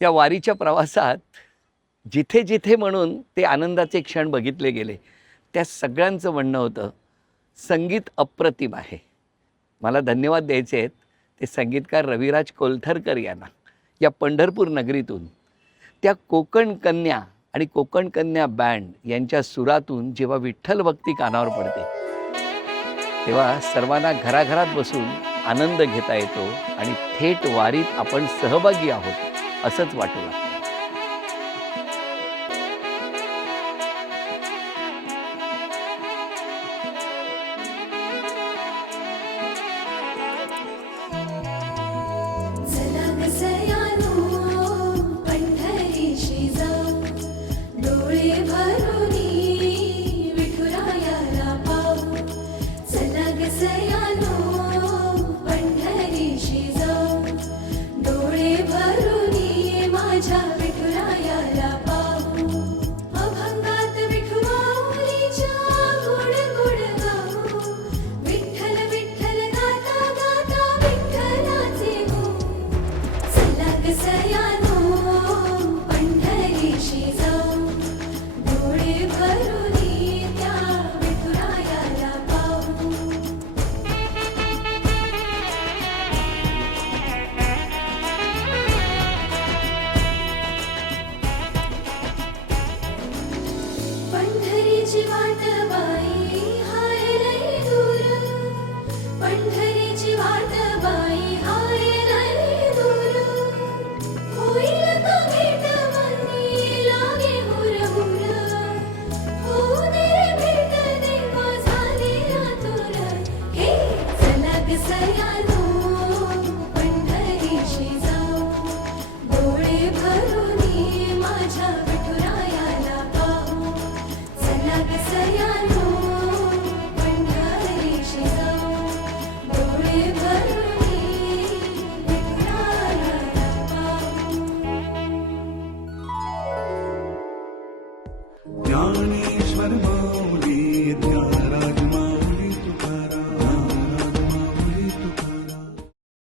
या वारीच्या प्रवासात जिथे जिथे म्हणून ते आनंदाचे क्षण बघितले गेले, त्या सगळ्यांचं म्हणणं होतं, संगीत अप्रतिम आहे. मला धन्यवाद द्यायचे आहेत ते संगीतकार रविराज कोलथरकर यांना. या पंढरपूर नगरीतून त्या कोकण कन्या आणि कोकण कन्या बँड यांच्या सुरातून जेव्हा विठ्ठल भक्ती कानावर पडते, तेव्हा सर्वांना घराघरात बसून आनंद घेता येतो आणि थेट वारीत आपण सहभागी आहोत असंच वाटू लागतं.